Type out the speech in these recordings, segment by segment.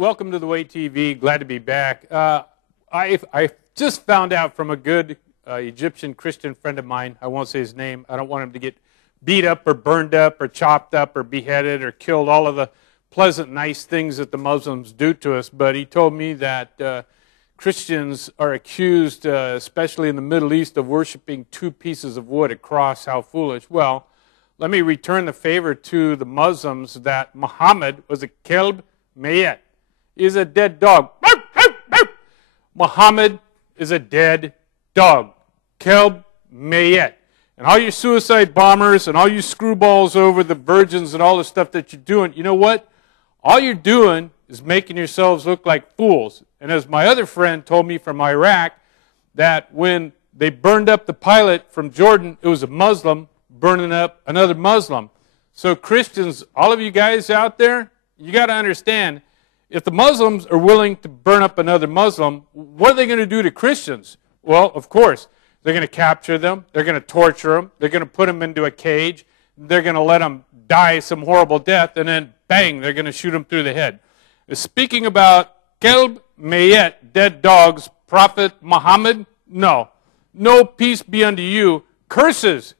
welcome to the Way TV. Glad to be back. I just found out from a good Egyptian Christian friend of mine. I won't say his name. I don't want him to get beat up or burned up or chopped up or beheaded or killed, all of the pleasant, nice things that the Muslims do to us. But he told me that Christians are accused, especially in the Middle East, of worshiping two pieces of wood, a cross. How foolish. Well, let me return the favor to the Muslims that Muhammad was a kelb mayet. Is a dead dog. Muhammad is a dead dog. Kelb mayet. And all your suicide bombers and all you screwballs over the virgins and all the stuff that you're doing, you know what? All you're doing is making yourselves look like fools. And as my other friend told me from Iraq, that when they burned up the pilot from Jordan, it was a Muslim burning up another Muslim. So Christians, all of you guys out there, you got to understand, if the Muslims are willing to burn up another Muslim, what are they going to do to Christians? Well, of course, they're going to capture them, they're going to torture them, they're going to put them into a cage, they're going to let them die some horrible death, and then bang, they're going to shoot them through the head. Speaking about kelb mayet, dead dogs, Prophet Muhammad, no peace be unto you. Curses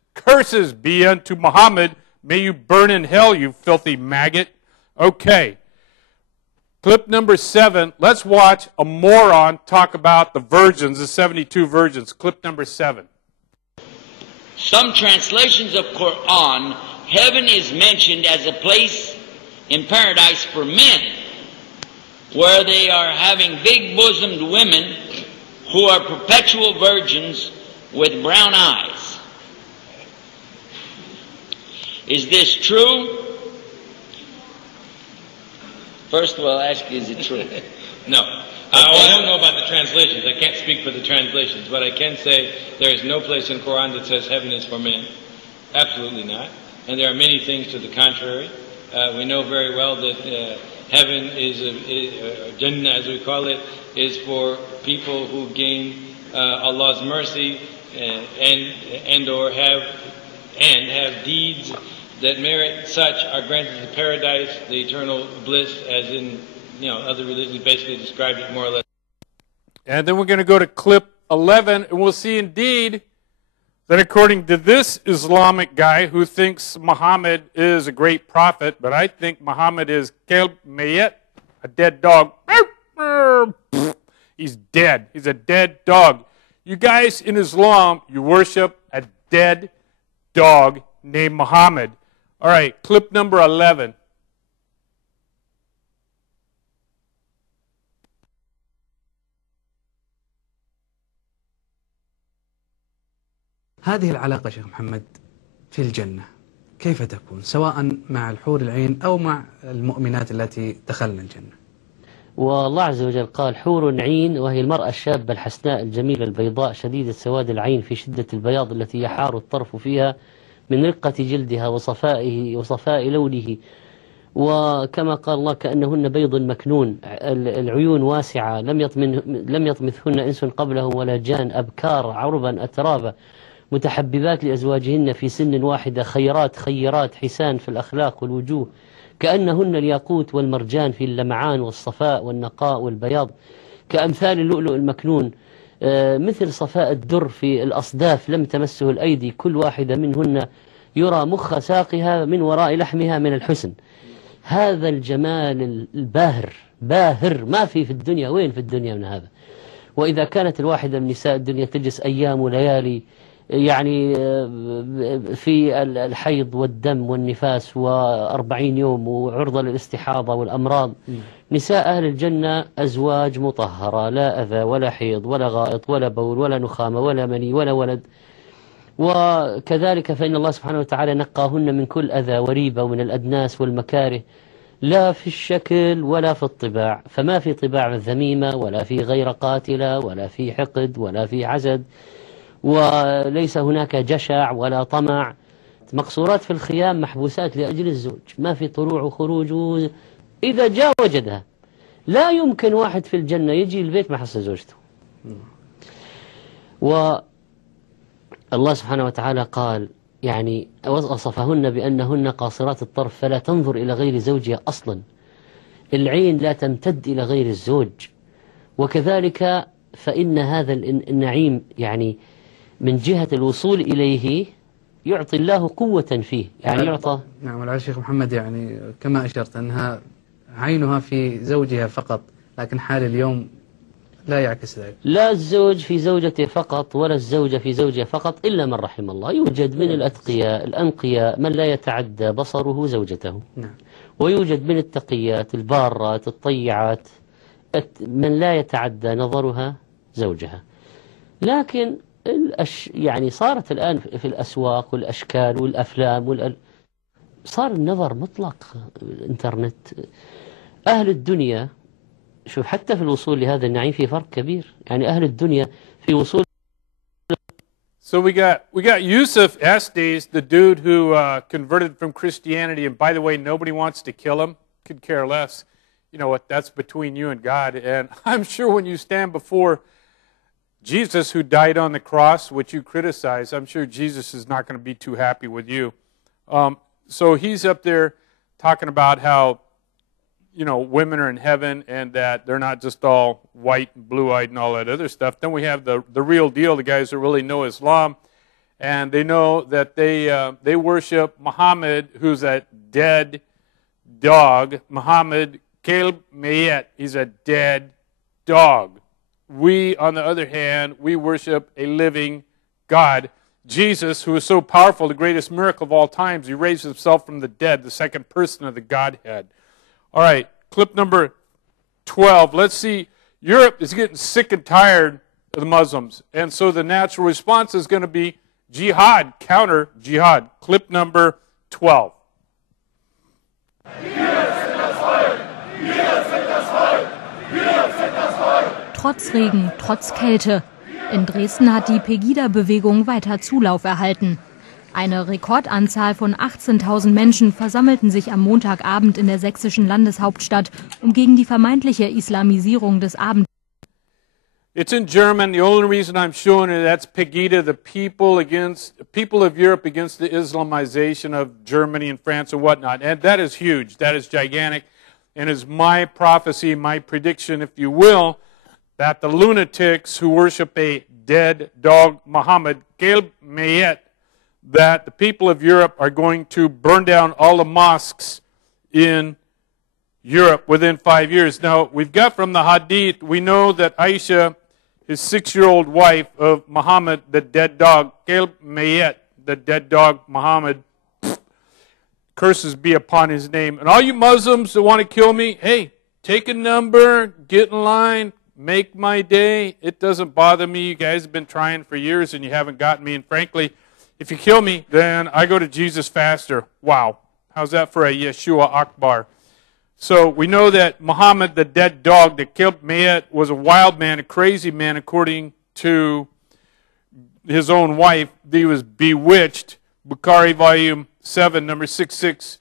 be unto Muhammad. May you burn in hell, you filthy maggot. Okay. Clip number 7. Let's watch a moron talk about the virgins, the 72 virgins. Clip number 7. Some translations of Quran, heaven is mentioned as a place in paradise for men, where they are having big-bosomed women who are perpetual virgins with brown eyes. Is this true? First of all, I'll ask you, is it true? No. I don't know about the translations. I can't speak for the translations, but I can say there is no place in Quran that says heaven is for men. Absolutely not. And there are many things to the contrary. We know very well that heaven is, Jannah as we call it, is for people who gain Allah's mercy and have deeds that merit such are granted the paradise, the eternal bliss, as in other religions basically describe it more or less. And then we're going to go to clip 11, and we'll see indeed that according to this Islamic guy who thinks Muhammad is a great prophet, but I think Muhammad is kelb mayet, a dead dog. He's dead. He's a dead dog. You guys in Islam, you worship a dead dog named Muhammad. All right, clip number 11. هذه العلاقة شيخ محمد في الجنة كيف تكون سواء مع الحور العين أو مع المؤمنات التي دخلن الجنة؟ والله عز وجل قال حور عين، وهي المرأة الشابة الحسناء الجميلة البيضاء شديدة سواد العين في شدة البياض التي يحار الطرف فيها من رقة جلدها وصفاء لونه، وكما قال الله كأنهن بيض مكنون، العيون واسعة لم يطمثهن إنس قبلهم ولا جان، أبكار عربا أترابا، متحببات لأزواجهن في سن واحدة، خيرات حسان في الأخلاق والوجوه، كأنهن الياقوت والمرجان في اللمعان والصفاء والنقاء والبياض، كأمثال اللؤلؤ المكنون، مثل صفاء الدر في الأصداف لم تمسه الأيدي، كل واحدة منهن يرى مخ ساقها من وراء لحمها من الحسن. هذا الجمال الباهر باهر ما في الدنيا، وين في الدنيا من هذا؟ وإذا كانت الواحدة من نساء الدنيا تجلس أيام وليالي يعني في الحيض والدم والنفاس و40 يوم وعرضة للاستحاضة والأمراض، نساء أهل الجنة أزواج مطهرة، لا أذى ولا حيض ولا غائط ولا بول ولا نخامة ولا مني ولا ولد. وكذلك فإن الله سبحانه وتعالى نقاهن من كل أذى وريبة ومن الأدناس والمكاره، لا في الشكل ولا في الطباع، فما في طباع ذميمة ولا في غير قاتلة ولا في حقد ولا في حسد، وليس هناك جشع ولا طمع، مقصورات في الخيام محبوسات لأجل الزوج، ما في طلوع وخروج، إذا جاء وجدها. لا يمكن واحد في الجنة يجي البيت ما حصل زوجته. والله سبحانه وتعالى قال يعني وصفهن بأنهن قاصرات الطرف فلا تنظر إلى غير زوجها أصلا، العين لا تمتد إلى غير الزوج. وكذلك فإن هذا النعيم يعني من جهة الوصول إليه يعطي الله قوة فيه، يعني يعطى. نعم العالي الشيخ محمد، يعني كما أشرت أنها عينها في زوجها فقط، لكن حال اليوم لا يعكس ذلك. لا الزوج في زوجته فقط ولا الزوجة في زوجها فقط، إلا من رحم الله. يوجد من الأتقياء الأنقياء من لا يتعدى بصره زوجته. نعم. ويوجد من التقيات البارات الطيعات من لا يتعدى نظرها زوجها. لكن يعني صارت الآن في الأسواق والأشكال والأفلام صار النظر مطلق. الإنترنت أهل الدنيا، شوف حتى في الوصول لهذا النعيم في فرق كبير. يعني أهل الدنيا في وصول. So we got Yusuf Estes, the dude who converted from Christianity, and by the way, nobody wants to kill him. Could care less. You know what? That's between you and God. And I'm sure when you stand before Jesus, who died on the cross, which you criticize, I'm sure Jesus is not going to be too happy with you. So he's up there talking about how, you know, women are in heaven and that they're not just all white and blue-eyed and all that other stuff. Then we have the real deal, the guys that really know Islam, and they know that they worship Muhammad, who's a dead dog. Muhammad Kalb Mayet, he's a dead dog. We, on the other hand, we worship a living God. Jesus, who is so powerful, the greatest miracle of all times, he raised himself from the dead, the second person of the Godhead. All right, clip number 12. Let's see. Europe is getting sick and tired of the Muslims, and so the natural response is going to be jihad, counter jihad. Clip number 12. Trotz Regen, trotz Kälte. In Dresden hat die Pegida-Bewegung weiter Zulauf erhalten. Eine Rekordanzahl von 18.000 Menschen versammelten sich am Montagabend in der sächsischen Landeshauptstadt, um gegen die vermeintliche Islamisierung des Abends. It's in German. The only reason I'm showing it, that's Pegida, the people of Europe against the Islamization of Germany and France and whatnot. And that is huge. That is gigantic. And is my prophecy, my prediction, if you will, that the lunatics who worship a dead dog, Muhammad, Kalb Mayet, that the people of Europe are going to burn down all the mosques in Europe within 5 years. Now, we've got from the Hadith, we know that Aisha, his 6-year-old wife of Muhammad, the dead dog, Kalb Mayet, the dead dog, Muhammad, curses be upon his name. And all you Muslims that want to kill me, hey, take a number, get in line, make my day. It doesn't bother me. You guys have been trying for years and you haven't gotten me. And frankly, if you kill me, then I go to Jesus faster. Wow. How's that for a Yeshua Akbar? So we know that Muhammad, the dead dog that killed Mayet, was a wild man, a crazy man, according to his own wife. He was bewitched. Bukhari, volume 7, number 660.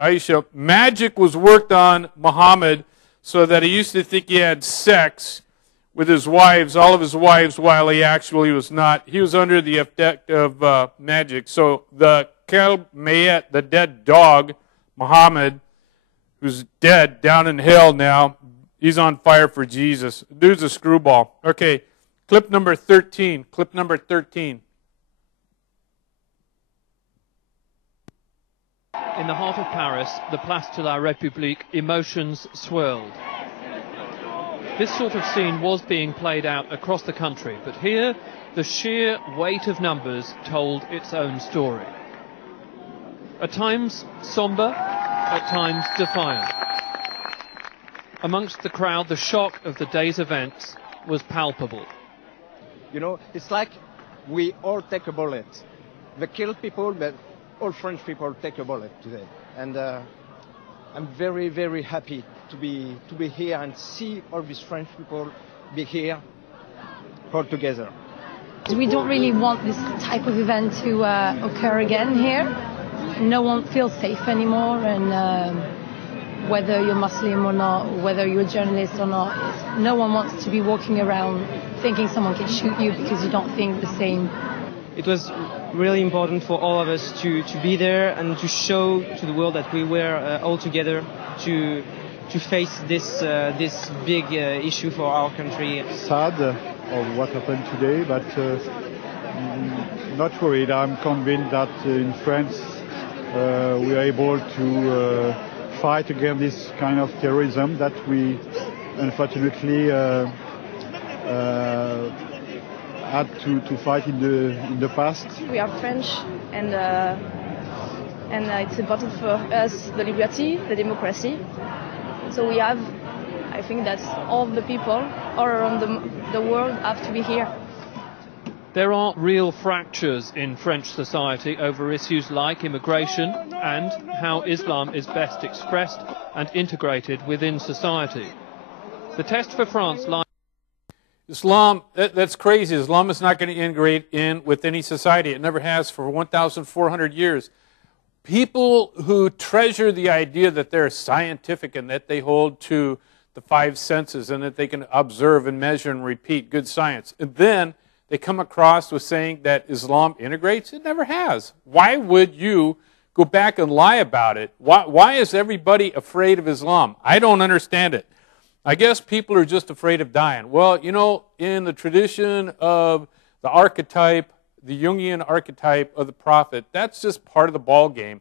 Aisha, magic was worked on Muhammad so that he used to think he had sex with his wives, all of his wives, while he actually was not. He was under the effect of magic. So the Kalb Mayet, the dead dog, Muhammad, who's dead, down in hell now, he's on fire for Jesus. Dude's a screwball. Okay, clip number 13. Clip number 13. In the heart of Paris, the Place de la République, emotions swirled. This sort of scene was being played out across the country, but here, the sheer weight of numbers told its own story. At times somber, at times defiant. Amongst the crowd, the shock of the day's events was palpable. You know, it's like we all take a bullet. They kill people, but all French people take a bullet today. And I'm very, very happy to be here and see all these French people be here all together. We don't really want this type of event to occur again here. No one feels safe anymore, and whether you're Muslim or not, whether you're a journalist or not, no one wants to be walking around thinking someone can shoot you because you don't think the same. It was really important for all of us to be there and to show to the world that we were all together to to face this big issue for our country. Sad of what happened today, but not worried. I'm convinced that in France we are able to fight against this kind of terrorism that we unfortunately had to fight in the past. We are French, and it's important for us the liberty, the democracy. So we have, I think that all the people all around the world have to be here. There are real fractures in French society over issues like immigration and how Islam is best expressed and integrated within society. The test for France lies... Islam, that's crazy. Islam is not going to integrate in with any society. It never has for 1,400 years. People who treasure the idea that they're scientific and that they hold to the five senses and that they can observe and measure and repeat good science, and then they come across with saying that Islam integrates. It never has. Why would you go back and lie about it? Why is everybody afraid of Islam? I don't understand it. I guess people are just afraid of dying. Well, you know, in the tradition of the archetype, the Jungian archetype of the prophet, that's just part of the ball game.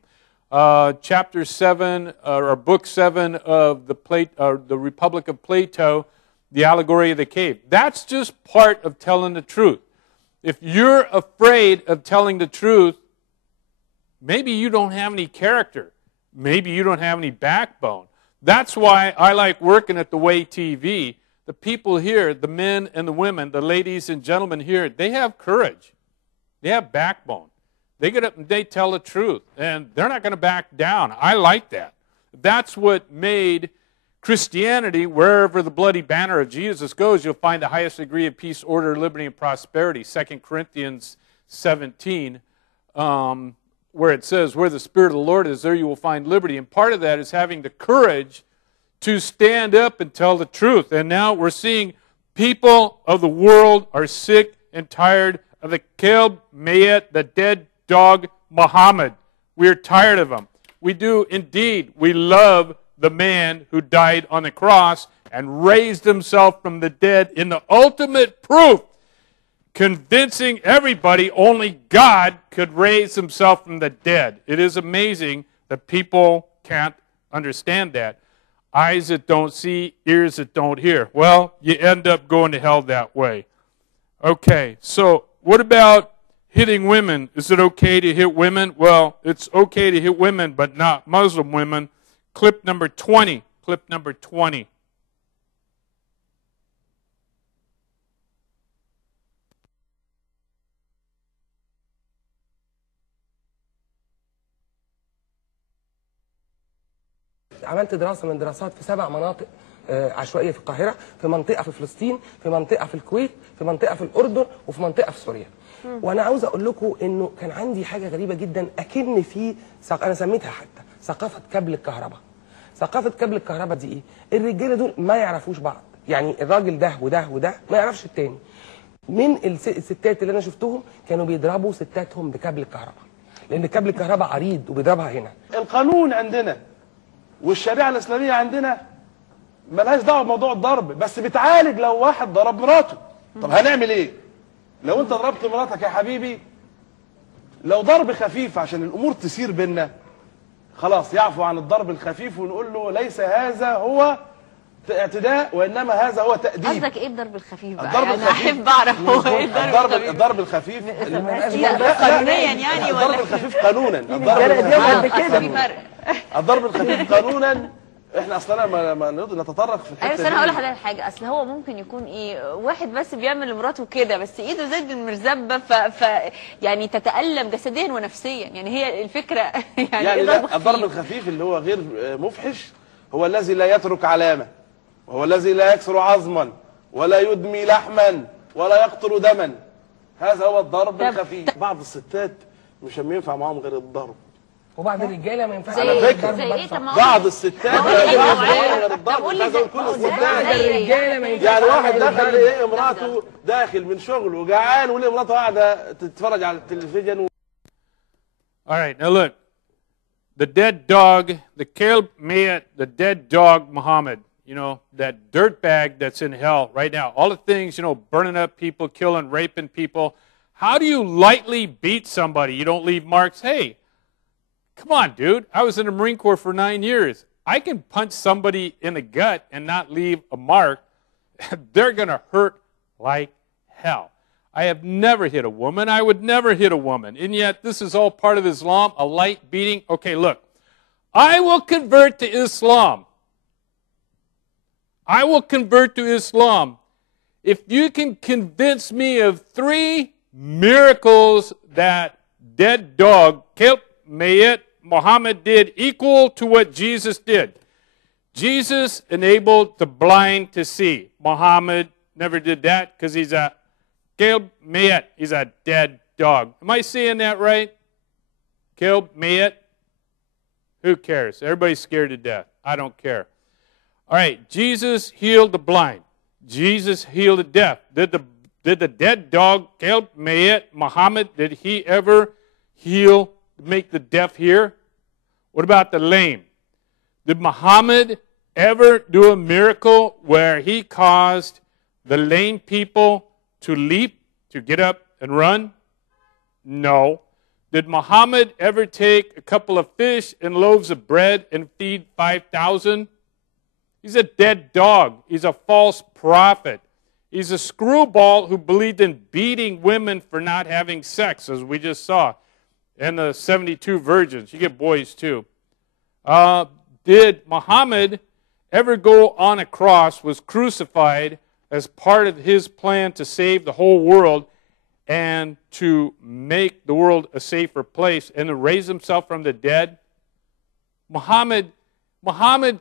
Chapter 7, or Book 7 of the Republic of Plato, the allegory of the cave. That's just part of telling the truth. If you're afraid of telling the truth, maybe you don't have any character. Maybe you don't have any backbone. That's why I like working at the Way TV. The people here, the men and the women, the ladies and gentlemen here, they have courage. They have backbone. They get up and they tell the truth, and they're not going to back down. I like that. That's what made Christianity, wherever the bloody banner of Jesus goes, you'll find the highest degree of peace, order, liberty, and prosperity. 2 Corinthians 17, where it says, where the Spirit of the Lord is, there you will find liberty. And part of that is having the courage to stand up and tell the truth. And now we're seeing people of the world are sick and tired of the Kelb Mayet, the dead dog Muhammad. We're tired of him. We do indeed. We love the man who died on the cross and raised himself from the dead in the ultimate proof, convincing everybody only God could raise himself from the dead. It is amazing that people can't understand that. Eyes that don't see, ears that don't hear. Well, you end up going to hell that way. Okay, so what about hitting women? Is it okay to hit women? Well, it's okay to hit women, but not Muslim women. Clip number 20. Clip number 20. عملت دراسة من دراسات في 7 مناطق عشوائية في القاهرة، في منطقة في فلسطين، في منطقة في الكويت، في منطقة في الأردن، وفي منطقة في سوريا. وأنا عاوز أقول لكم إنه كان عندي حاجة غريبة جدا، أكن في أنا سميتها حتى ثقافة كابل الكهرباء. ثقافة كابل الكهرباء دي إيه؟ الرجالة دول ما يعرفوش بعض، يعني الراجل ده وده وده ما يعرفش التاني. من الستات اللي أنا شفتهم كانوا بيضربوا ستاتهم بكابل الكهرباء، لأن كابل الكهرباء عريض وبيضربها هنا. القانون عندنا والشريعة الإسلامية عندنا ملهاش دعوة بموضوع الضرب، بس بتعالج لو واحد ضرب مراته. طب هنعمل ايه؟ لو انت ضربت مراتك يا حبيبي، لو ضرب خفيف عشان الامور تسير بينا، خلاص يعفو عن الضرب الخفيف ونقول له ليس هذا هو اعتداء وانما هذا هو تأديب. قصدك ايه الضرب الخفيف بقى؟ الضرب يعني الخفيف احب اعرف هو ايه الضرب الخفيف قانونيا يعني ولا الضرب الخفيف قانونا. الضرب الخفيف قانونا احنا اصلا ما نتطرق في الحته دي. بس انا هقول لحضرتك حاجه، اصل هو ممكن يكون ايه، واحد بس بيعمل لمراته كده بس ايده زي المرزبه يعني تتألم جسديا ونفسيا، يعني هي الفكره يعني الضرب الخفيف اللي هو غير مفحش هو الذي لا يترك علامه، وهو الذي لا يكسر عظما ولا يدمي لحما ولا يقطر دما. هذا هو الضرب الخفيف. بعض الستات مش هينفع معاهم غير الضرب، وبعض الرجاله ما ينفعش. على فكره بعض الستات ما ينفعش غير الضرب، مش عايز اقول كل الستات. يعني واحد دخل ايه امراته داخل من شغله وجعان وليه مراته قاعده تتفرج على التلفزيون. All right, now look. the dead dog, the Caleb Mayet, the dead dog Muhammad, you know, that dirtbag that's in hell right now. All the things, you know, burning up people, killing, raping people. How do you lightly beat somebody? You don't leave marks. Hey, come on, dude. I was in the Marine Corps for 9 years. I can punch somebody in the gut and not leave a mark. They're going to hurt like hell. I have never hit a woman. I would never hit a woman. And yet, this is all part of Islam, a light beating. Okay, look. I will convert to Islam. I will convert to Islam if you can convince me of 3 miracles that dead dog, Caleb Mayet, Muhammad did equal to what Jesus did. Jesus enabled the blind to see. Muhammad never did that because he's a Caleb Mayet, he's a dead dog. Am I saying that right? Caleb Mayet? Who cares? Everybody's scared to death. I don't care. All right, Jesus healed the blind. Jesus healed the deaf. Did the dead dog, Caleb Mayet, Muhammad, did he ever heal, make the deaf hear? What about the lame? Did Muhammad ever do a miracle where he caused the lame people to leap, to get up and run? No. Did Muhammad ever take a couple of fish and loaves of bread and feed 5,000? He's a dead dog. He's a false prophet. He's a screwball who believed in beating women for not having sex, as we just saw. And the 72 virgins. You get boys too. Did Muhammad ever go on a cross, was crucified as part of his plan to save the whole world and to make the world a safer place and to raise himself from the dead? Muhammad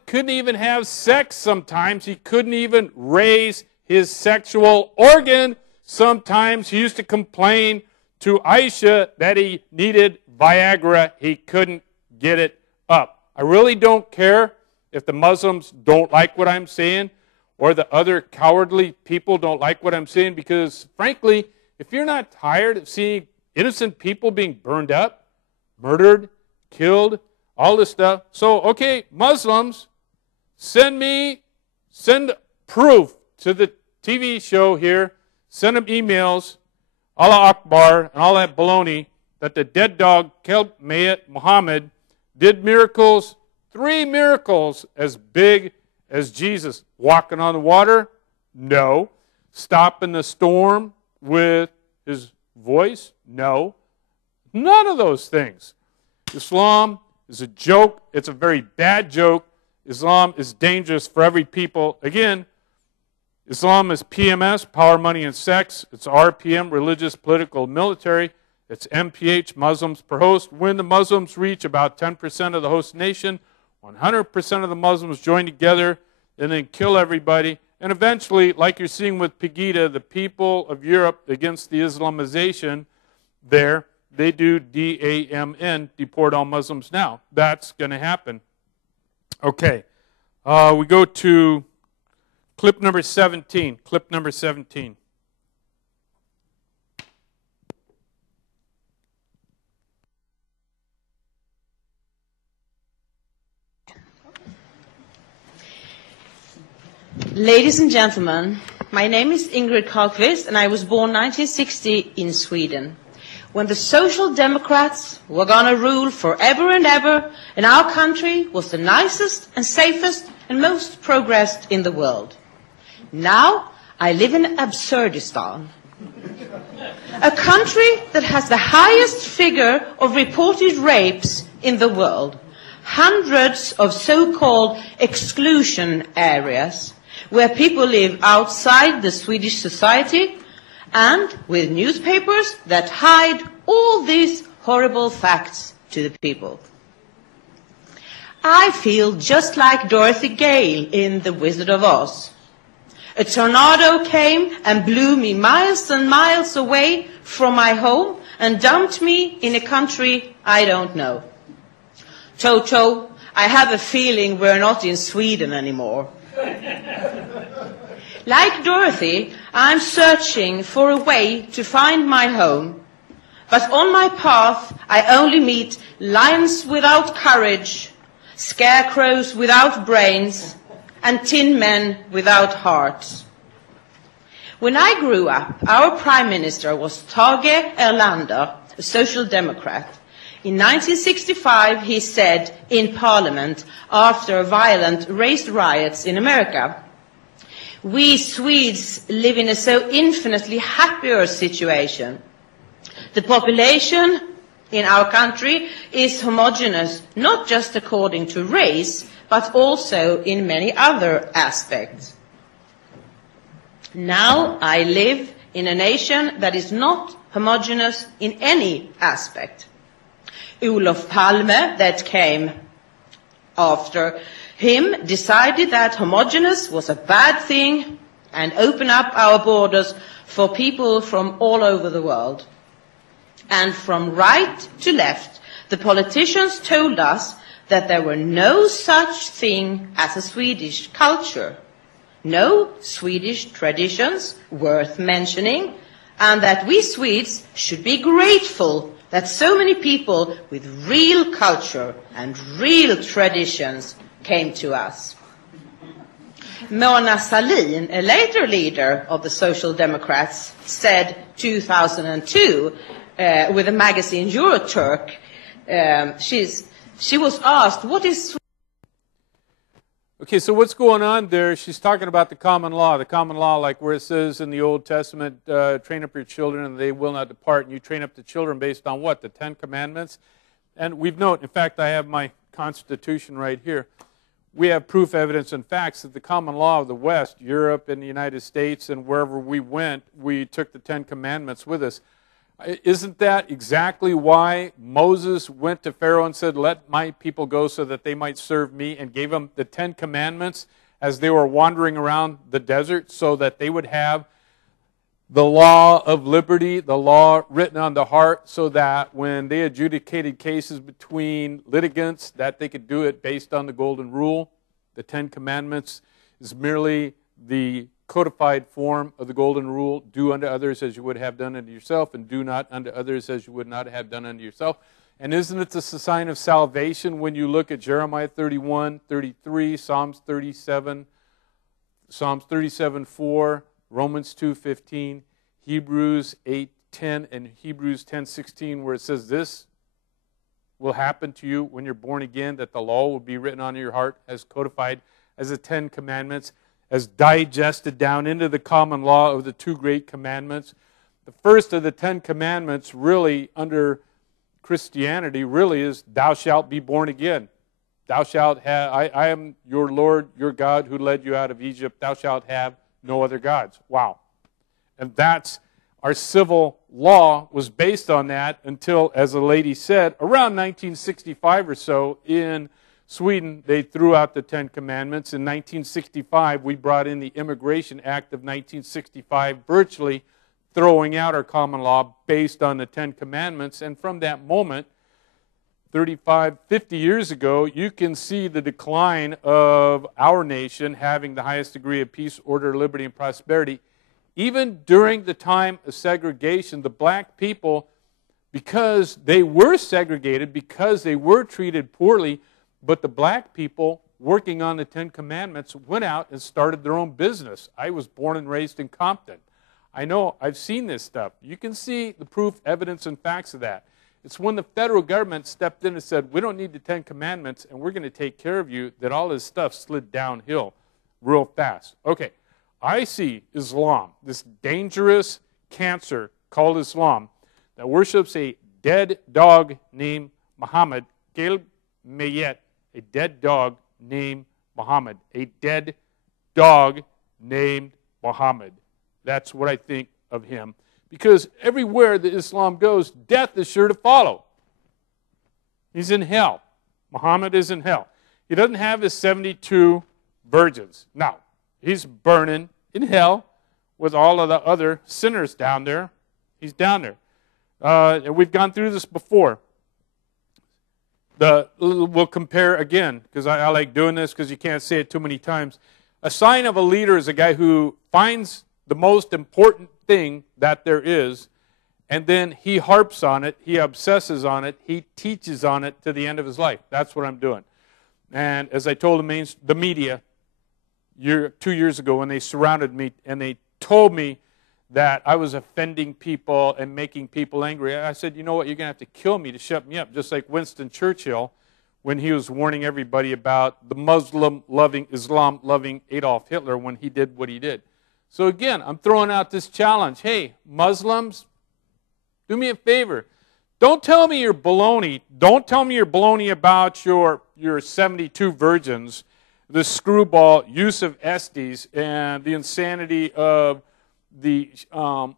couldn't even have sex sometimes. He couldn't even raise his sexual organ. Sometimes he used to complain to Aisha that he needed Viagra. He couldn't get it up. I really don't care if the Muslims don't like what I'm saying or the other cowardly people don't like what I'm saying, because frankly, if you're not tired of seeing innocent people being burned up, murdered, killed, all this stuff. So, okay, Muslims, send proof to the TV show here. Send them emails, Allah Akbar, and all that baloney, that the dead dog, Caleb Mayet, Muhammad, did miracles, 3 miracles as big as Jesus. Walking on the water? No. Stopping the storm with his voice? No. None of those things. Islam is a joke. It's a very bad joke. Islam is dangerous for every people. Again, Islam is PMS, power, money, and sex. It's RPM, religious, political, military. It's MPH, Muslims per host. When the Muslims reach about 10% of the host nation, 100% of the Muslims join together and then kill everybody. And eventually, like you're seeing with Pegida, the people of Europe against the Islamization there, they do DAMN, deport all Muslims now. That's going to happen. Okay. We go to clip number 17. Clip number 17. Ladies and gentlemen, my name is Ingrid Carlqvist and I was born 1960 in Sweden, when the Social Democrats were going to rule forever and ever, and our country was the nicest and safest and most progressed in the world. Now I live in Absurdistan, a country that has the highest figure of reported rapes in the world, hundreds of so-called exclusion areas, where people live outside the Swedish society, and with newspapers that hide all these horrible facts to the people. I feel just like Dorothy Gale in The Wizard of Oz. A tornado came and blew me miles and miles away from my home and dumped me in a country I don't know. Toto, I have a feeling we're not in Sweden anymore. Like Dorothy, I'm searching for a way to find my home, But on my path, I only meet lions without courage, scarecrows without brains, and tin men without hearts. When I grew up, our Prime Minister was Tage Erlander, a social democrat. In 1965, he said in Parliament, after violent race riots in America, "We Swedes live in a so infinitely happier situation. The population in our country is homogeneous, not just according to race, but also in many other aspects. Now I live in a nation that is not homogeneous in any aspect." Olof Palme, that came after him, decided that homogeneous was a bad thing and opened up our borders for people from all over the world. And from right to left, the politicians told us that there were no such thing as a Swedish culture, no Swedish traditions worth mentioning, and that we Swedes should be grateful that so many people with real culture and real traditions came to us. Mona Sahlin, a later leader of the Social Democrats, said 2002 with the magazine Euroturk, she was asked, what is... Okay, so what's going on there? She's talking about the common law, like where it says in the Old Testament, train up your children and they will not depart, and you train up the children based on what? The Ten Commandments? And we've noted, in fact, I have my Constitution right here. We have proof, evidence, and facts that the common law of the West, Europe and the United States, and wherever we went, we took the Ten Commandments with us. Isn't that exactly why Moses went to Pharaoh and said, "Let my people go so that they might serve me," and gave them the Ten Commandments as they were wandering around the desert so that they would have the law of liberty, the law written on the heart, so that when they adjudicated cases between litigants, that they could do it based on the golden rule. The Ten Commandments is merely the codified form of the golden rule: do unto others as you would have done unto yourself, and do not unto others as you would not have done unto yourself. And isn't it the sign of salvation when you look at Jeremiah 31, 33, Psalms 37, Psalms 37:4, Romans 2:15, Hebrews 8:10, and Hebrews 10:16, where it says this will happen to you when you're born again, that the law will be written on your heart as codified as the Ten Commandments, as digested down into the common law of the two great commandments. The first of the Ten Commandments really under Christianity really is thou shalt be born again. Thou shalt have, I am your Lord, your God, who led you out of Egypt. Thou shalt have no other gods. Wow. And that's, our civil law was based on that until, as the lady said, around 1965 or so in Sweden, they threw out the Ten Commandments. In 1965, we brought in the Immigration Act of 1965, virtually throwing out our common law based on the Ten Commandments. And from that moment, 35, 50 years ago, you can see the decline of our nation having the highest degree of peace, order, liberty, and prosperity. Even during the time of segregation, the black people, because they were segregated, because they were treated poorly, but the black people working on the Ten Commandments went out and started their own business. I was born and raised in Compton. I know, I've seen this stuff. You can see the proof, evidence, and facts of that. It's when the federal government stepped in and said, we don't need the Ten Commandments and we're going to take care of you, that all this stuff slid downhill real fast. Okay, I see Islam, this dangerous cancer called Islam, that worships a dead dog named Muhammad, Kelb Mayet, a dead dog named Muhammad. A dead dog named Muhammad. That's what I think of him. Because everywhere that Islam goes, death is sure to follow. He's in hell. Muhammad is in hell. He doesn't have his 72 virgins. No, he's burning in hell with all of the other sinners down there. He's down there. And we've gone through this before. We'll compare again, because I like doing this because you can't say it too many times. A sign of a leader is a guy who finds the most important thing that there is and then he harps on it, he obsesses on it, he teaches on it to the end of his life. That's what I'm doing. And as I told the media 2 years ago when they surrounded me and they told me that I was offending people and making people angry, I said, you know what, you're going to have to kill me to shut me up, just like Winston Churchill when he was warning everybody about the Muslim-loving, Islam-loving Adolf Hitler when he did what he did. So again, I'm throwing out this challenge. Hey, Muslims, do me a favor. Don't tell me you're baloney. Don't tell me you're baloney about your 72 virgins, the screwball use of Estes, and the insanity of the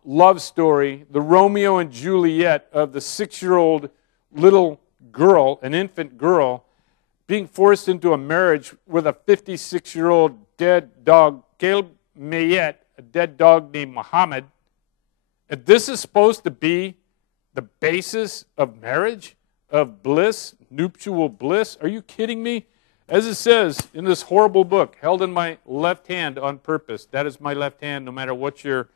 love story, the Romeo and Juliet of the 6-year-old little girl, an infant girl, being forced into a marriage with a 56-year-old dead dog, Caleb Mayet, a dead dog named Mohammed. And this is supposed to be the basis of marriage, of bliss, nuptial bliss? Are you kidding me? As it says in this horrible book, held in my left hand on purpose. That is my left hand, no matter what your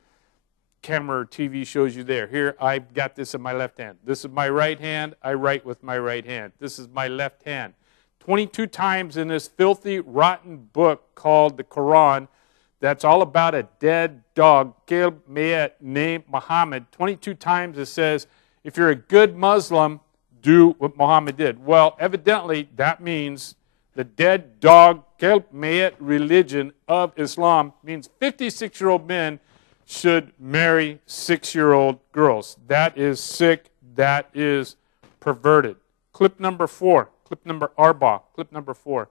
camera or TV shows you there. Here, I've got this in my left hand. This is my right hand. I write with my right hand. This is my left hand. 22 times in this filthy, rotten book called the Quran, that's all about a dead dog, Caleb Mayet, named Muhammad. 22 times it says, if you're a good Muslim, do what Muhammad did. Well, evidently, that means the dead dog, Caleb Mayet religion of Islam means 56-year-old men should marry 6-year-old girls. That is sick. That is perverted. Clip number 4. Clip number Arba. Clip number 4.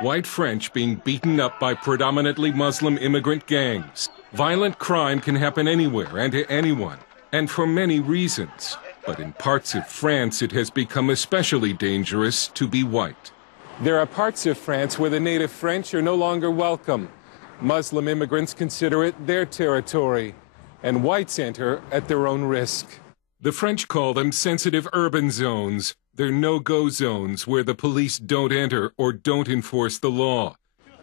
White French being beaten up by predominantly Muslim immigrant gangs. Violent crime can happen anywhere and to anyone, and for many reasons. But in parts of France, it has become especially dangerous to be white. There are parts of France where the native French are no longer welcome. Muslim immigrants consider it their territory, and whites enter at their own risk. The French call them sensitive urban zones. They're no-go zones where the police don't enter or don't enforce the law.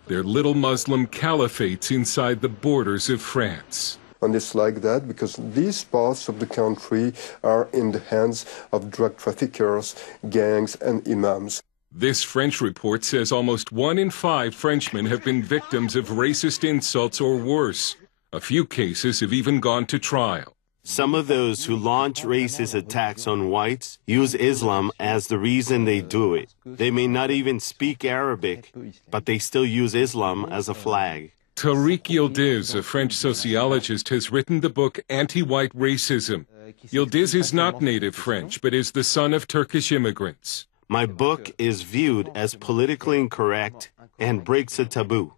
They're little Muslim caliphates inside the borders of France. And it's like that because these parts of the country are in the hands of drug traffickers, gangs, and imams. This French report says almost 1 in 5 Frenchmen have been victims of racist insults or worse. A few cases have even gone to trial. Some of those who launch racist attacks on whites use Islam as the reason they do it. They may not even speak Arabic, but they still use Islam as a flag. Tariq Yildiz, a French sociologist, has written the book Anti-White Racism. Yildiz is not native French, but is the son of Turkish immigrants. My book is viewed as politically incorrect and breaks a taboo,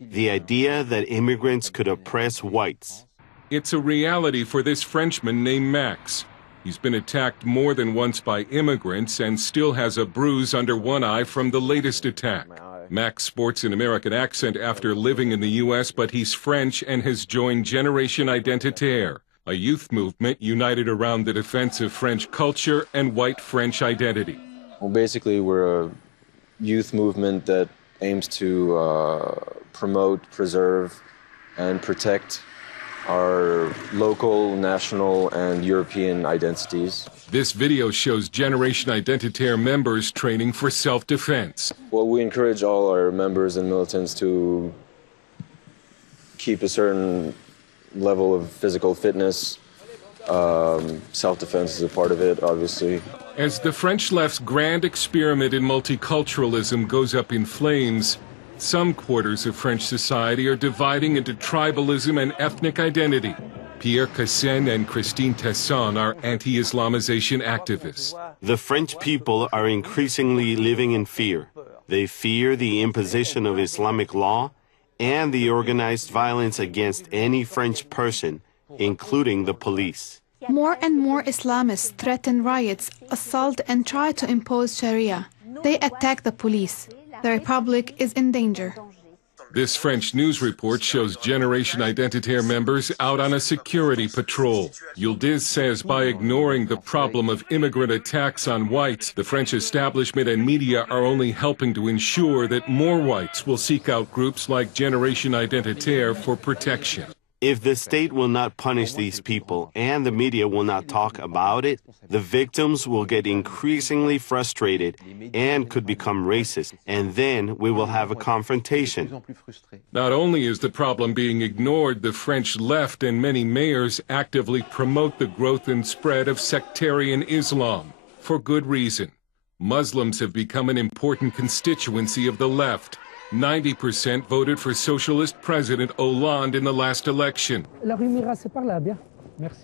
the idea that immigrants could oppress whites. It's a reality for this Frenchman named Max. He's been attacked more than once by immigrants and still has a bruise under one eye from the latest attack. Max sports an American accent after living in the U.S., but he's French and has joined Generation Identitaire, a youth movement united around the defense of French culture and white French identity. Well, basically, we're a youth movement that aims to promote, preserve, and protect our local, national, and European identities. This video shows Generation Identitaire members training for self-defense. Well, we encourage all our members and militants to keep a certain level of physical fitness. Self-defense is a part of it, obviously. As the French left's grand experiment in multiculturalism goes up in flames, some quarters of French society are dividing into tribalism and ethnic identity. Pierre Cassen and Christine Tesson are anti-Islamization activists. The French people are increasingly living in fear. They fear the imposition of Islamic law and the organized violence against any French person, including the police. More and more Islamists threaten riots, assault, and try to impose Sharia. They attack the police. The Republic is in danger. This French news report shows Generation Identitaire members out on a security patrol. Yildiz says by ignoring the problem of immigrant attacks on whites, the French establishment and media are only helping to ensure that more whites will seek out groups like Generation Identitaire for protection. If the state will not punish these people and the media will not talk about it, the victims will get increasingly frustrated and could become racist, and then we will have a confrontation. Not only is the problem being ignored, the French left and many mayors actively promote the growth and spread of sectarian Islam, for good reason. Muslims have become an important constituency of the left. 90% voted for Socialist President Hollande in the last election.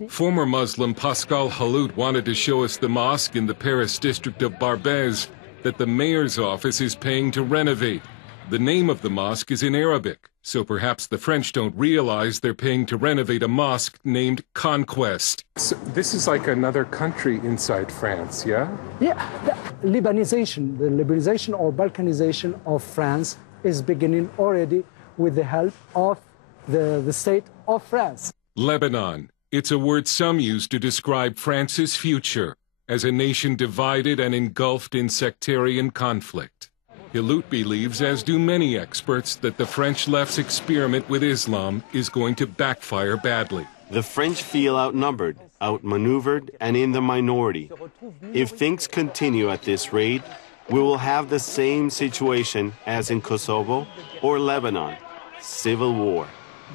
Former Muslim Pascal Halout wanted to show us the mosque in the Paris district of Barbès that the mayor's office is paying to renovate. The name of the mosque is in Arabic, so perhaps the French don't realize they're paying to renovate a mosque named Conquest. So this is like another country inside France, yeah? Yeah, the Lebanization, the liberalization or Balkanization of France is beginning already with the help of the state of France. Lebanon. It's a word some use to describe France's future as a nation divided and engulfed in sectarian conflict. Halout believes, as do many experts, that the French left's experiment with Islam is going to backfire badly. The French feel outnumbered, outmaneuvered, and in the minority. If things continue at this rate, we will have the same situation as in Kosovo or Lebanon, civil war.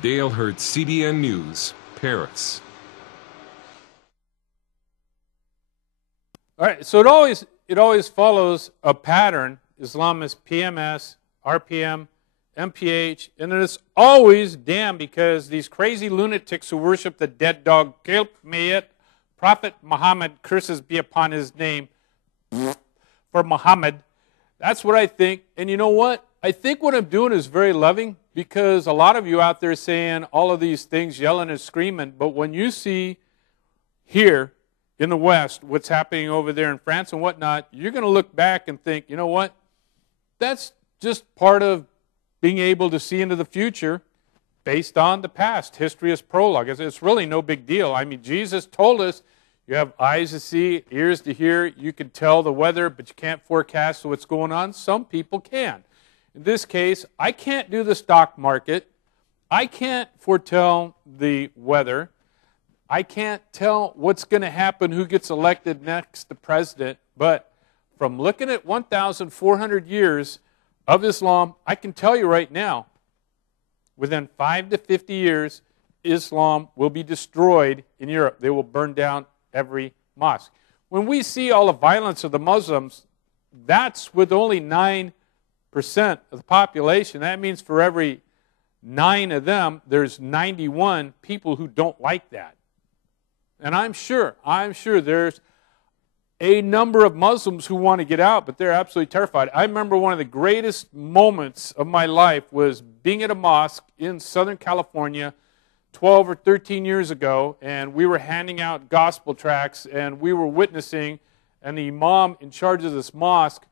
Dale Hurt, CBN News, Paris. All right, so it always follows a pattern. Islam is PMS, RPM, MPH, and then it's always damn because these crazy lunatics who worship the dead dog, Kelp Mayet, Prophet Muhammad, curses be upon his name, for Muhammad. That's what I think. And you know what? I think what I'm doing is very loving because a lot of you out there saying all of these things, yelling and screaming, but when you see here in the West what's happening over there in France and whatnot, you're going to look back and think, you know what? That's just part of being able to see into the future based on the past. History is prologue. It's really no big deal. I mean, Jesus told us you have eyes to see, ears to hear. You can tell the weather, but you can't forecast what's going on. Some people can. In this case, I can't do the stock market. I can't foretell the weather. I can't tell what's going to happen, who gets elected next to president. But from looking at 1,400 years of Islam, I can tell you right now, within 5 to 50 years, Islam will be destroyed in Europe. They will burn down every mosque. When we see all the violence of the Muslims, that's with only 9% of the population. That means for every 9 of them, there's 91 people who don't like that. And I'm sure there's a number of Muslims who want to get out, but they're absolutely terrified. I remember one of the greatest moments of my life was being at a mosque in Southern California 12 or 13 years ago, and we were handing out gospel tracts, and we were witnessing, and the imam in charge of this mosque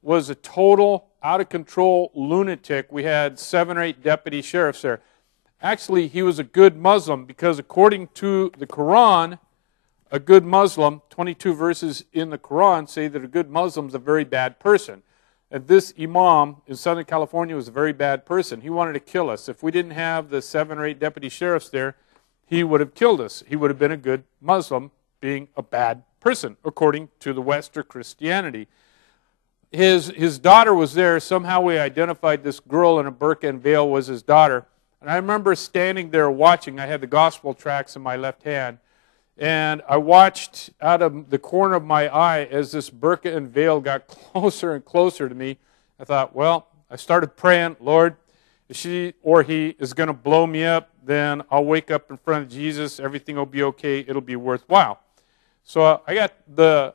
was a total, out-of-control lunatic. We had 7 or 8 deputy sheriffs there. Actually, he was a good Muslim because according to the Quran, a good Muslim, 22 verses in the Quran say that a good Muslim is a very bad person. And this imam in Southern California was a very bad person. He wanted to kill us. If we didn't have the 7 or 8 deputy sheriffs there, he would have killed us. He would have been a good Muslim being a bad person, according to the West or Christianity. His daughter was there. Somehow we identified this girl in a burqa and veil was his daughter. And I remember standing there watching. I had the gospel tracts in my left hand. And I watched out of the corner of my eye as this burqa and veil got closer and closer to me. I thought, well, I started praying, Lord, if she or he is going to blow me up, then I'll wake up in front of Jesus. Everything will be okay. It'll be worthwhile. So I got the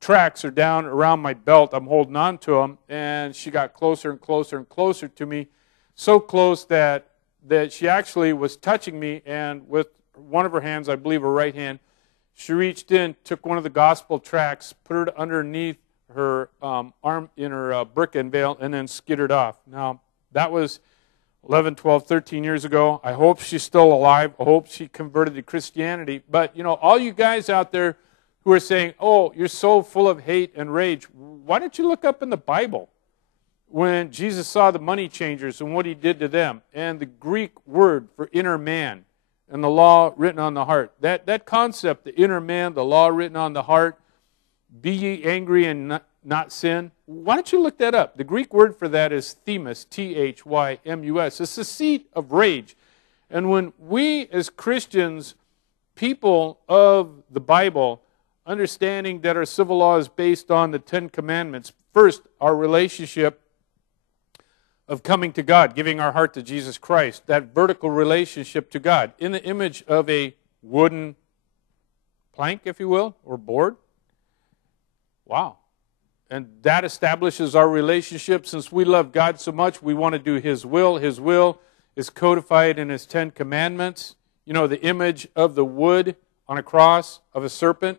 tracts are down around my belt. I'm holding on to them. And she got closer and closer and closer to me, so close that she actually was touching me, and with one of her hands, I believe her right hand, she reached in, took one of the gospel tracts, put it underneath her arm in her burqa and veil, and then skittered off. Now, that was 11, 12, 13 years ago. I hope she's still alive. I hope she converted to Christianity. But, you know, all you guys out there who are saying, oh, you're so full of hate and rage, why don't you look up in the Bible? when Jesus saw the money changers and what he did to them, and the Greek word for inner man and the law written on the heart, that concept, the inner man, the law written on the heart, be ye angry and not sin. Why don't you look that up? The Greek word for that is thymus, T-H-Y-M-U-S. It's the seat of rage. And when we as Christians, people of the Bible, understanding that our civil law is based on the Ten Commandments, first, our relationship of coming to God, giving our heart to Jesus Christ, that vertical relationship to God, in the image of a wooden plank, if you will, or board. Wow. And that establishes our relationship. Since we love God so much, we want to do His will. His will is codified in His Ten Commandments. You know, the image of the wood on a cross of a serpent.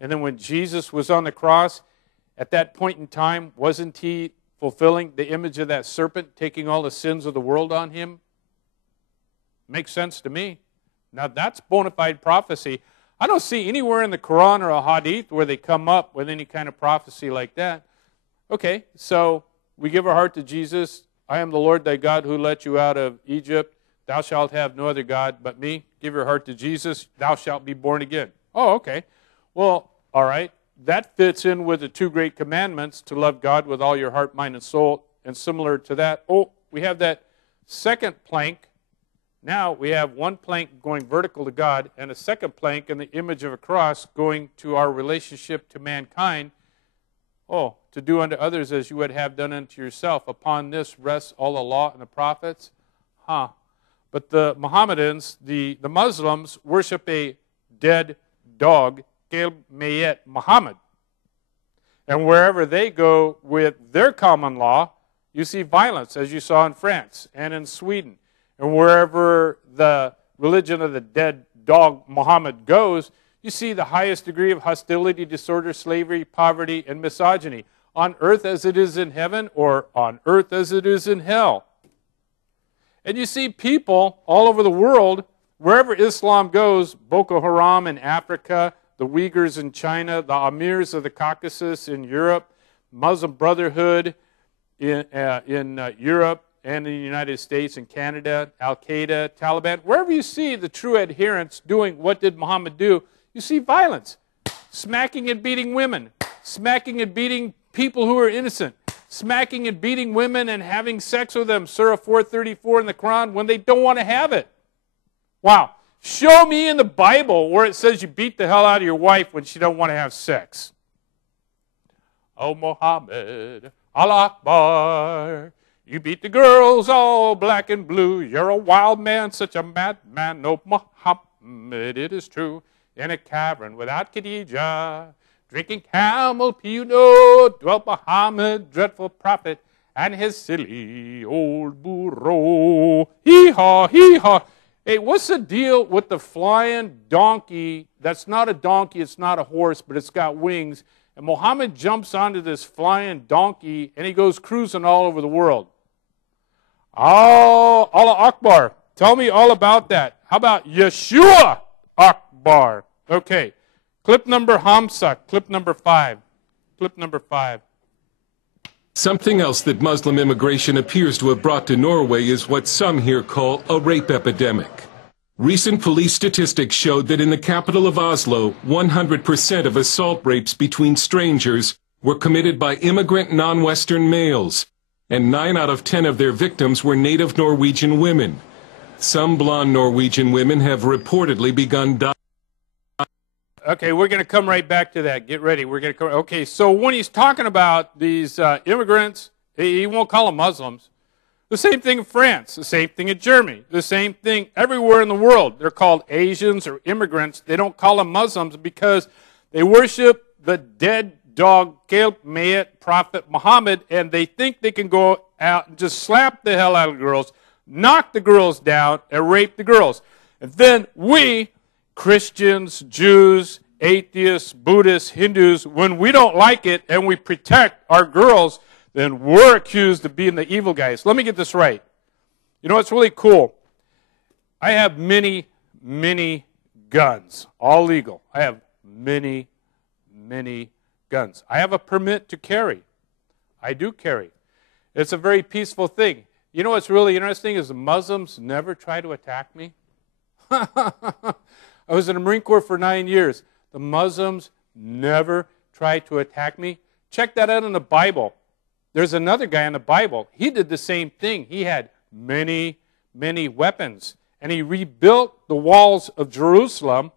And then when Jesus was on the cross, at that point in time, wasn't He fulfilling the image of that serpent, taking all the sins of the world on Him? Makes sense to me. Now that's bona fide prophecy. I don't see anywhere in the Quran or a Hadith where they come up with any kind of prophecy like that. Okay, so we give our heart to Jesus. I am the Lord thy God who let you out of Egypt. Thou shalt have no other God but me. Give your heart to Jesus. Thou shalt be born again. Oh, okay. Well, all right. That fits in with the two great commandments, to love God with all your heart, mind, and soul. And similar to that, we have that second plank. Now we have one plank going vertical to God and a second plank in the image of a cross going to our relationship to mankind. Oh, to do unto others as you would have done unto yourself. Upon this rests all the law and the prophets. But the Mohammedans, the Muslims, worship a dead dog, Did Mohammed. And wherever they go with their common law, you see violence, as you saw in France and in Sweden. And wherever the religion of the dead dog Muhammad goes, you see the highest degree of hostility, disorder, slavery, poverty, and misogyny, on earth as it is in heaven, or on earth as it is in hell. And you see people all over the world, wherever Islam goes, Boko Haram in Africa, the Uyghurs in China, the Amirs of the Caucasus in Europe, Muslim Brotherhood in Europe and in the United States and Canada, Al-Qaeda, Taliban. Wherever you see the true adherents doing what did Muhammad do, you see violence, smacking and beating women, smacking and beating people who are innocent, smacking and beating women and having sex with them, Surah 434 in the Quran, when they don't want to have it. Wow. Show me in the Bible where it says you beat the hell out of your wife when she don't want to have sex. Oh, Muhammad, Allah Akbar. You beat the girls all black and blue. You're a wild man, such a madman. No, Muhammad, it is true. In a cavern without Khadijah, drinking camel pee, dwelt Muhammad, dreadful prophet, and his silly old burro. Hee-haw, hee-haw. Hey, what's the deal with the flying donkey? That's not a donkey, it's not a horse, but it's got wings. And Muhammad jumps onto this flying donkey, and he goes cruising all over the world. Oh, Allah Akbar. Tell me all about that. How about Yeshua Akbar? Okay. Clip number Hamsa, clip number 5. Clip number 5. Something else that Muslim immigration appears to have brought to Norway is what some here call a rape epidemic. Recent police statistics showed that in the capital of Oslo, 100% of assault rapes between strangers were committed by immigrant non-Western males, and 9 out of 10 of their victims were native Norwegian women. Some blonde Norwegian women have reportedly begun dying. Okay, we're going to come right back to that. Get ready. We're going to come. Okay, so when he's talking about these immigrants, he won't call them Muslims. The same thing in France, the same thing in Germany, the same thing everywhere in the world. They're called Asians or immigrants. They don't call them Muslims because they worship the dead dog, Prophet Muhammad, and they think they can go out and just slap the hell out of the girls, knock the girls down, and rape the girls. And then we, Christians, Jews, atheists, Buddhists, Hindus, when we don't like it and we protect our girls, then we're accused of being the evil guys. Let me get this right. You know what's really cool? I have many, many guns, all legal. I have many, many guns. I have a permit to carry. I do carry. It's a very peaceful thing. You know what's really interesting is the Muslims never try to attack me. I was in the Marine Corps for 9 years. The Muslims never try to attack me. Check that out in the Bible. There's another guy in the Bible. He did the same thing. He had many, many weapons. And he rebuilt the walls of Jerusalem.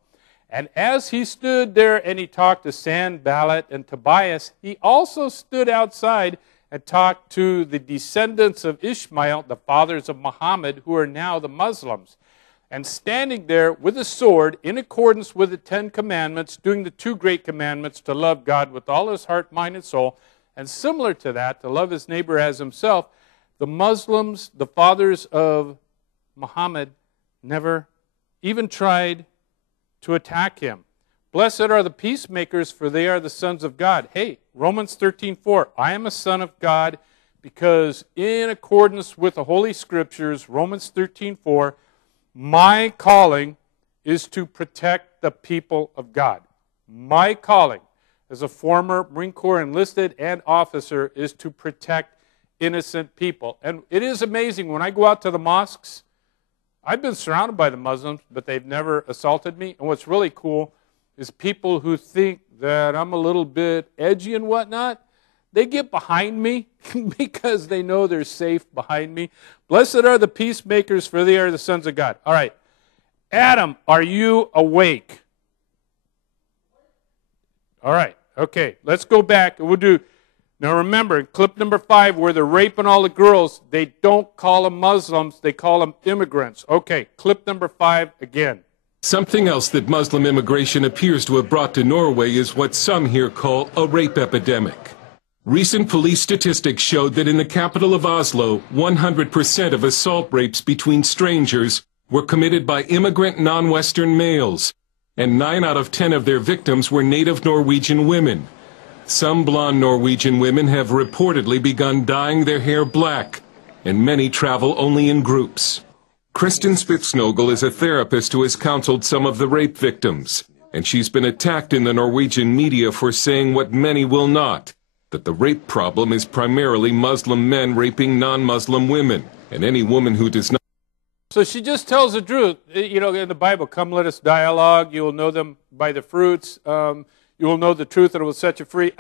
And as he stood there and he talked to Sanballat and Tobias, he also stood outside and talked to the descendants of Ishmael, the fathers of Muhammad, who are now the Muslims. And standing there with a sword, in accordance with the 10 Commandments, doing the 2 great commandments, to love God with all his heart, mind, and soul, and similar to that, to love his neighbor as himself, the Muslims, the fathers of Muhammad, never even tried to attack him. Blessed are the peacemakers, for they are the sons of God. Hey, Romans 13:4, I am a son of God because in accordance with the Holy Scriptures, Romans 13:4, my calling is to protect the people of God. My calling as a former Marine Corps enlisted and officer is to protect innocent people. And it is amazing, when I go out to the mosques, I've been surrounded by the Muslims, but they've never assaulted me. And what's really cool is people who think that I'm a little bit edgy and whatnot, they get behind me because they know they're safe behind me. Blessed are the peacemakers, for they are the sons of God. All right. Adam, are you awake? All right. Okay. Let's go back. We'll do. Now remember, in clip number 5, where they're raping all the girls, they don't call them Muslims, they call them immigrants. Okay. Clip number 5 again. Something else that Muslim immigration appears to have brought to Norway is what some here call a rape epidemic. Recent police statistics showed that in the capital of Oslo, 100% of assault rapes between strangers were committed by immigrant non-Western males, and 9 out of 10 of their victims were native Norwegian women. Some blonde Norwegian women have reportedly begun dyeing their hair black, and many travel only in groups. Kristen Spitsnogel is a therapist who has counseled some of the rape victims, and she's been attacked in the Norwegian media for saying what many will not, that the rape problem is primarily Muslim men raping non-Muslim women, and any woman who does not. So she just tells the truth. You know, in the Bible, come let us dialogue. You will know them by the fruits. You will know the truth and it will set you free.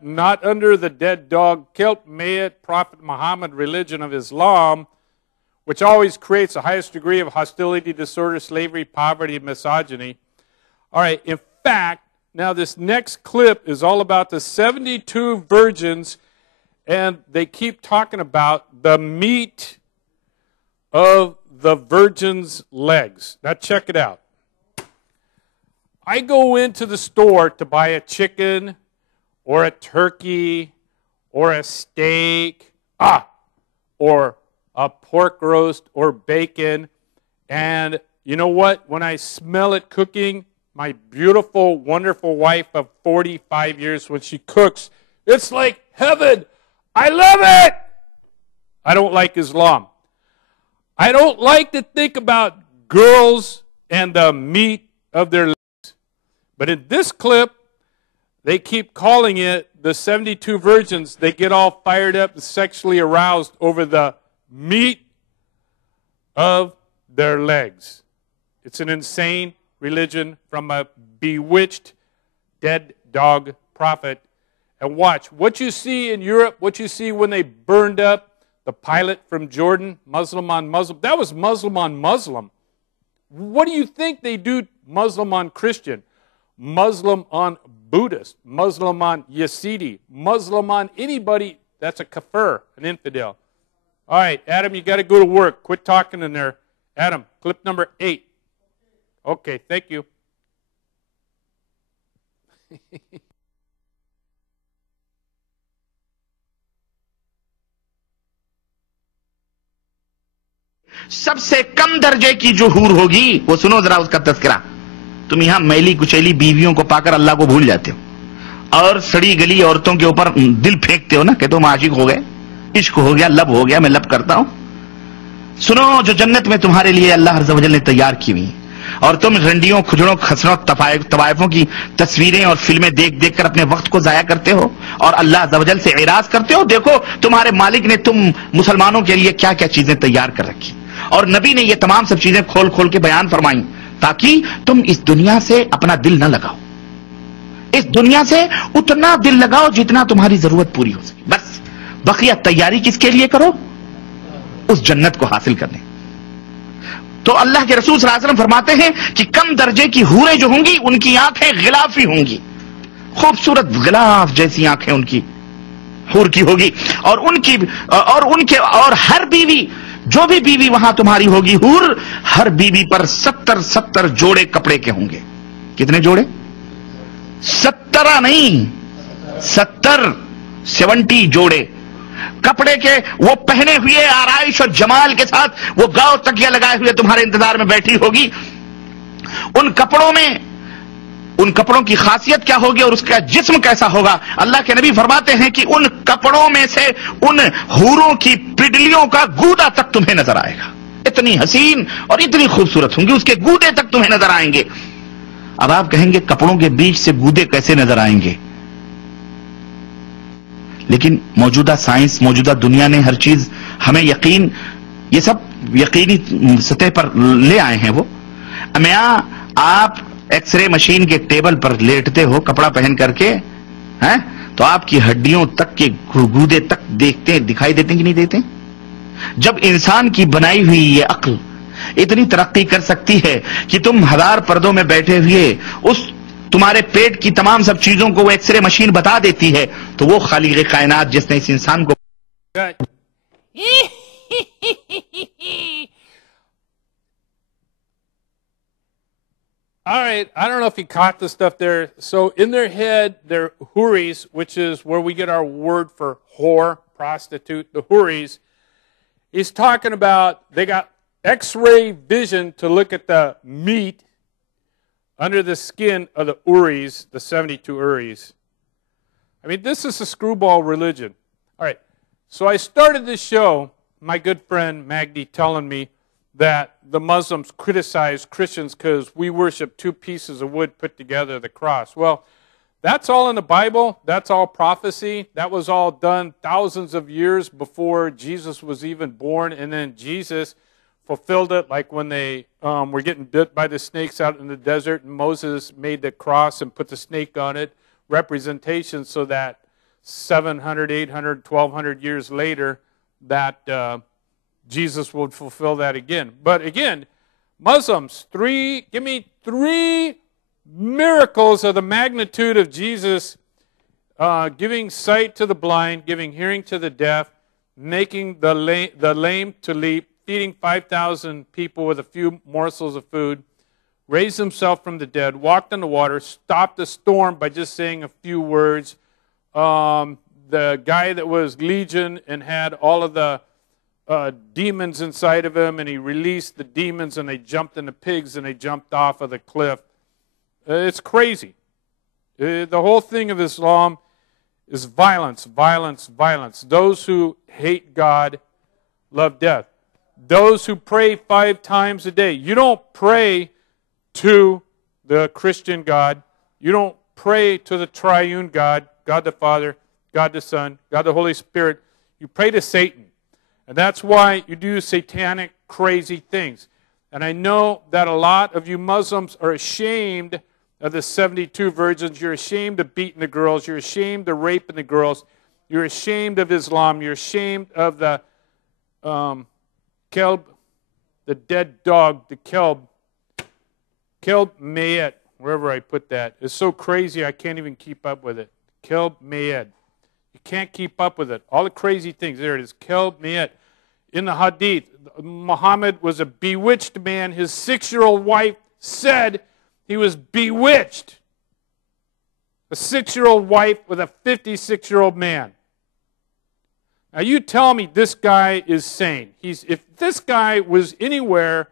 Not under the dead dog, kilt, mayat, Prophet Muhammad religion of Islam, which always creates the highest degree of hostility, disorder, slavery, poverty, and misogyny. All right, in fact, now this next clip is all about the 72 virgins, and they keep talking about the meat of the virgin's legs. Now check it out. I go into the store to buy a chicken or a turkey or a steak, or a pork roast or bacon, and you know what? When I smell it cooking, my beautiful, wonderful wife of 45 years, when she cooks, it's like heaven. I love it. I don't like Islam. I don't like to think about girls and the meat of their legs. But in this clip, they keep calling it the 72 virgins. They get all fired up and sexually aroused over the meat of their legs. It's an insane religion from a bewitched dead dog prophet. And watch, what you see in Europe, what you see when they burned up the pilot from Jordan, Muslim on Muslim, that was Muslim on Muslim. What do you think they do Muslim on Christian? Muslim on Buddhist, Muslim on Yazidi, Muslim on anybody that's a kafir, an infidel. All right, Adam, you got to go to work. Quit talking in there. Adam, clip number 8. Okay, thank you. सबसे कम दर्जे की जो हूर होगी वो सुनो जरा उसका तस्करा। तुम यहां मैली कुचैली बीवियों को पाकर अल्लाह को भूल जाते हो और सड़ी गली औरतों के ऊपर दिल फेंकते हो ना कि तुम आशिक हो गए, इश्क हो गया, लब हो गया, मैं लब करता हूं। सुनो, जो जन्नत में तुम्हारे लिए अल्लाह अज़्ज़ व जल ने तैयार की हुई, और तुम रंडियों, खुजड़ों, खसरों, तवायफों की तस्वीरें और फिल्में देख देख कर अपने वक्त को जाया करते हो और अल्लाह अज़्ज़वजल से इराज करते हो। देखो तुम्हारे मालिक ने तुम मुसलमानों के लिए क्या क्या चीजें तैयार कर रखी, और नबी ने ये तमाम सब चीजें खोल खोल के बयान फरमाई ताकि तुम इस दुनिया से अपना दिल न लगाओ, इस दुनिया से उतना दिल लगाओ जितना तुम्हारी जरूरत पूरी हो सके। बस बकिया तैयारी किसके लिए करो? उस जन्नत को हासिल करने। तो अल्लाह के रसूल सल्लल्लाहु अलैहि वसल्लम फरमाते हैं कि कम दर्जे की हूरें जो होंगी उनकी आंखें गिलाफी होंगी, खूबसूरत गिलाफ जैसी आंखें उनकी हूर की होगी, और हर बीवी, जो भी बीवी वहां तुम्हारी होगी हूर, हर बीवी पर 70 जोड़े कपड़े के होंगे। कितने जोड़े? 70 नहीं, 70 जोड़े कपड़े के, वो पहने हुए आराइश और जमाल के साथ वो गांव तकिया लगाए हुए तुम्हारे इंतजार में बैठी होगी। उन कपड़ों की खासियत क्या होगी और उसका जिस्म कैसा होगा? अल्लाह के नबी फरमाते हैं कि उन कपड़ों में से उन हूरों की पिडलियों का गूदा तक तुम्हें नजर आएगा। इतनी हसीन और इतनी खूबसूरत होंगी, उसके गूदे तक तुम्हें नजर आएंगे। अब आप कहेंगे कपड़ों के बीच से गूदे कैसे नजर आएंगे? लेकिन मौजूदा साइंस, मौजूदा दुनिया ने हर चीज हमें यकीन, ये सब यकीनी सतह पर ले आए हैं। वो आप एक्सरे मशीन के टेबल पर लेटते हो कपड़ा पहन करके, हैं, तो आपकी हड्डियों तक के गूदे तक दिखाई देते कि नहीं देते? जब इंसान की बनाई हुई ये अक्ल इतनी तरक्की कर सकती है कि तुम 1000 पर्दों में बैठे हुए उस तुम्हारे पेट की तमाम सब चीजों को वो एक्सरे मशीन बता देती है, तो वो खालिक़े कायनात जिसने इस इंसान को All right, I don't know if you caught the stuff there. So in their head, they're houris, which is where we get our word for whore, prostitute. The houris, he's talking about they got X-ray vision to look at the meat under the skin of the Uris, the 72 Uris. I mean, this is a screwball religion. All right, so I started this show, my good friend Magdi telling me that the Muslims criticize Christians because we worship 2 pieces of wood put together, the cross. Well, that's all in the Bible. That's all prophecy. That was all done thousands of years before Jesus was even born, and then Jesus fulfilled it, like when they were getting bit by the snakes out in the desert, and Moses made the cross and put the snake on it, representation so that 700, 800, 1,200 years later, that Jesus would fulfill that again. But again, Muslims, give me 3 miracles of the magnitude of Jesus giving sight to the blind, giving hearing to the deaf, making the lame to leap, feeding 5,000 people with a few morsels of food, raised himself from the dead, walked on the water, stopped the storm by just saying a few words. The guy that was Legion and had all of the demons inside of him, and he released the demons, and they jumped into pigs, and they jumped off of the cliff. It's crazy. The whole thing of Islam is violence, violence, violence. Those who hate God love death. Those who pray 5 times a day. You don't pray to the Christian God. You don't pray to the triune God, God the Father, God the Son, God the Holy Spirit. You pray to Satan. And that's why you do satanic, crazy things. And I know that a lot of you Muslims are ashamed of the 72 virgins. You're ashamed of beating the girls. You're ashamed of raping the girls. You're ashamed of Islam. You're ashamed of the kelb, the dead dog, the kelb mayet, wherever I put that. It's so crazy I can't even keep up with it. Kelb mayet. You can't keep up with it. All the crazy things. There it is. Kelb mayet. In the Hadith, Muhammad was a bewitched man. His 6-year-old wife said he was bewitched. A 6-year-old wife with a 56-year-old man. Now you tell me this guy is sane. If this guy was anywhere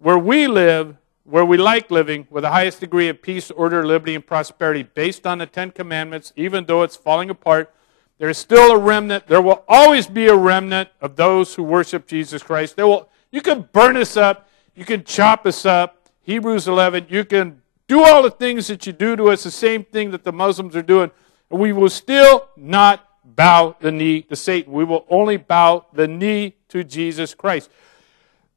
where we live, where we like living, with the highest degree of peace, order, liberty, and prosperity, based on the 10 Commandments, even though it's falling apart, there is still a remnant. There will always be a remnant of those who worship Jesus Christ. You can burn us up. You can chop us up. Hebrews 11. You can do all the things that you do to us, the same thing that the Muslims are doing, and we will still not bow the knee to Satan. We will only bow the knee to Jesus Christ.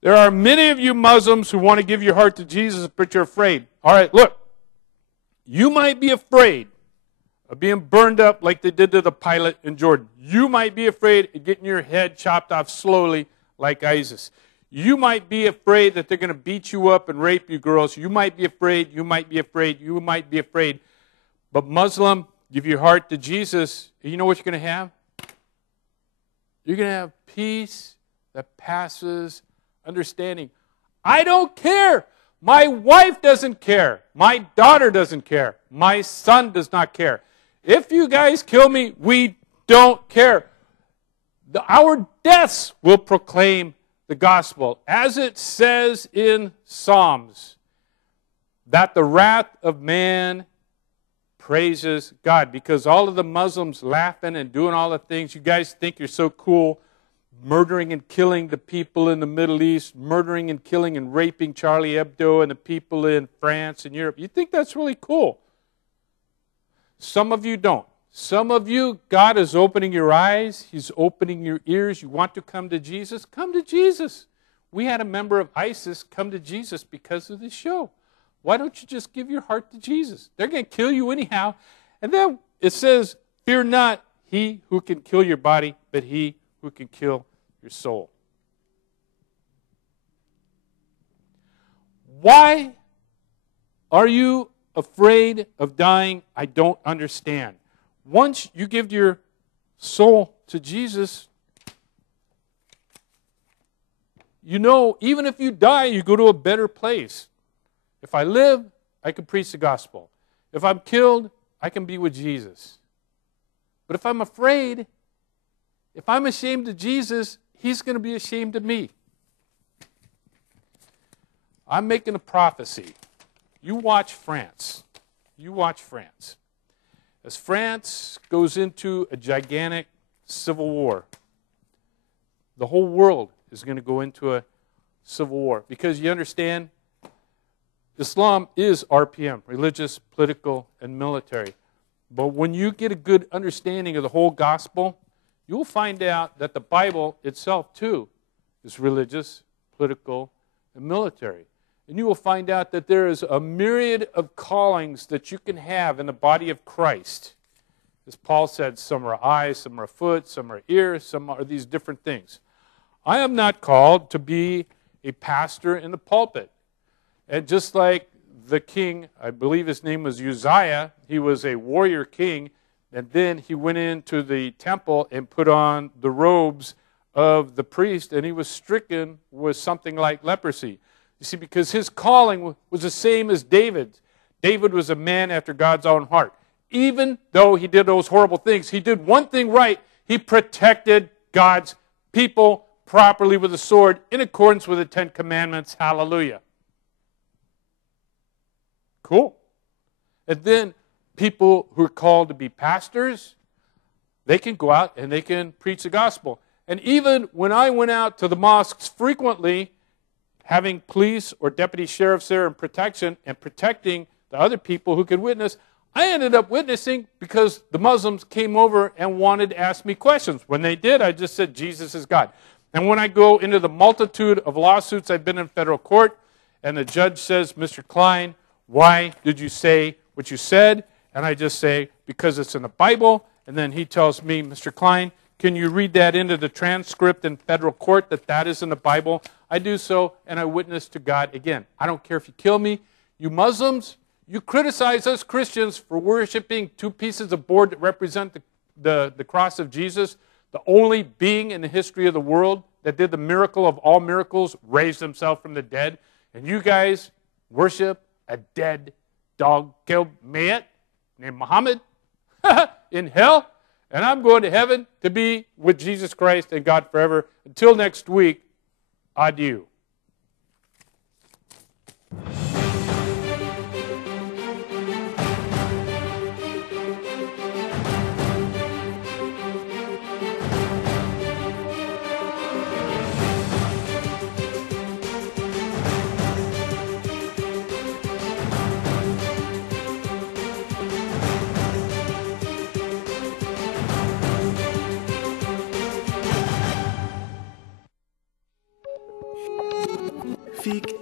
There are many of you Muslims who want to give your heart to Jesus, but you're afraid. All right, look. You might be afraid of being burned up like they did to the pilot in Jordan. You might be afraid of getting your head chopped off slowly like ISIS. You might be afraid that they're going to beat you up and rape you girls. You might be afraid, you might be afraid, you might be afraid. But Muslim, give your heart to Jesus. You know what you're going to have? You're going to have peace that passes understanding. I don't care. My wife doesn't care. My daughter doesn't care. My son does not care. If you guys kill me, we don't care. Our deaths will proclaim the gospel. As it says in Psalms, that the wrath of man praises God. Because all of the Muslims laughing and doing all the things, you guys think you're so cool, murdering and killing the people in the Middle East, murdering and killing and raping Charlie Hebdo and the people in France and Europe. You think that's really cool. Some of you don't. Some of you, God is opening your eyes. He's opening your ears. You want to come to Jesus? Come to Jesus. We had a member of ISIS come to Jesus because of this show. Why don't you just give your heart to Jesus? They're going to kill you anyhow. And then it says, fear not he who can kill your body, but he who can kill your soul. Why are you afraid of dying? I don't understand. Once you give your soul to Jesus, you know, even if you die, you go to a better place. If I live, I can preach the gospel. If I'm killed, I can be with Jesus. But if I'm afraid, if I'm ashamed of Jesus, he's going to be ashamed of me. I'm making a prophecy. You watch France. You watch France. As France goes into a gigantic civil war, the whole world is going to go into a civil war. Because you understand, Islam is RPM, religious, political, and military. But when you get a good understanding of the whole gospel, you'll find out that the Bible itself, too, is religious, political, and military. And you will find out that there is a myriad of callings that you can have in the body of Christ. As Paul said, some are eyes, some are foot, some are ears, some are these different things. I am not called to be a pastor in the pulpit. And just like the king, I believe his name was Uzziah, he was a warrior king, and then he went into the temple and put on the robes of the priest, and he was stricken with something like leprosy. You see, because his calling was the same as David's. David was a man after God's own heart. Even though he did those horrible things, he did one thing right. He protected God's people properly with a sword in accordance with the 10 Commandments. Hallelujah. Cool. And then people who are called to be pastors, they can go out and they can preach the gospel. And even when I went out to the mosques frequently, having police or deputy sheriffs there in protection and protecting the other people who could witness, I ended up witnessing because the Muslims came over and wanted to ask me questions. When they did, I just said, Jesus is God. And when I go into the multitude of lawsuits I've been in federal court, and the judge says, Mr. Klein, why did you say what you said? And I just say, because it's in the Bible. And then he tells me, Mr. Klein, can you read that into the transcript in federal court that that is in the Bible? I do so, and I witness to God again. I don't care if you kill me. You Muslims, you criticize us Christians for worshiping two pieces of board that represent the cross of Jesus, the only being in the history of the world that did the miracle of all miracles, raised himself from the dead. And you guys worship a dead dog killed Mayet named Muhammad in hell. And I'm going to heaven to be with Jesus Christ and God forever. Until next week, adieu.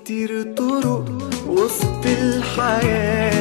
كتير طرق وسط الحياة